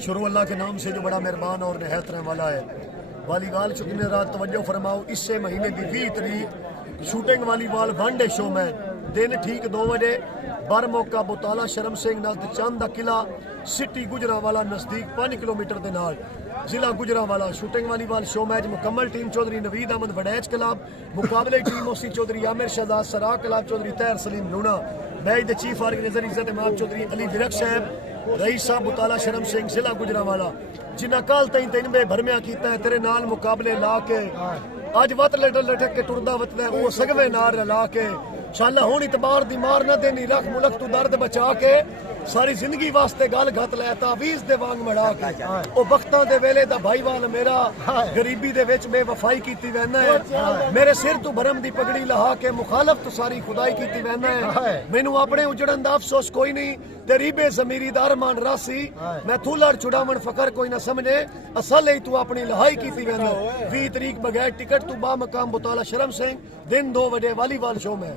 शुरू अल्लाह के नाम से जो बड़ा मेहरबान और निहायत रहने वाला है। वालीबॉल चुकने रात तवज्जो फरमाओ, इससे महीने की 20 तारीख शूटिंग वालीबॉल वनडे शो में दिन ठीक 2 बजे बर मौका बुताला शर्म सिंह नज़द चंद दा किला सिटी गुजरांवाला नज़दीक 5 किलोमीटर के नाल जिला Gujranwala shooting volleyball show match मुकम्मल। टीम चौधरी नवीद अहमद वडैच क्लब मुकाबले टीम ओसी चौधरी आमिर शहजाद सरा क्लब चौधरी तैर सलीम लूना मैच के चीफ ऑर्गेनाइजर इज्जत इमाम चौधरी अली विरक साहब रईस साहब बुताला शर्म सिंह जिला गुजरांवाला जिन्हें कल तई 3 बे भरमिया किया है तेरे नाल मुकाबले ला के अज वत लटक के टुरदा वतदा वो सगवे नार ला के शाला हुण इतबार दी मार न देनी रख मुलक तू दर्द बचा के सारी जिंदगी वास्ते गल घत लै तावीज़ दे वांग मड़ा के ओ वक्तां दे वेले दा भाईवाल मेरा गरीबी दे विच बेवफाई कीती वैंदा है मेरे सिर तू भरम दी पगड़ी लहा के मुखालफ तू सारी खुदाई कीती वैंदा है मैनू अपने उजड़न दा अफसोस कोई नहीं तेरी बेज़मीरी दा अरमान रासी मैं तू लड़ छुड़ावन फकर कोई ना समझे असल ही तू अपनी लहाई कीती वैंदा 20 तारीख बगैर टिकट तू बा मकाम बुताला शर्म सिंह दिन 2 बजे वालीबॉल शो में।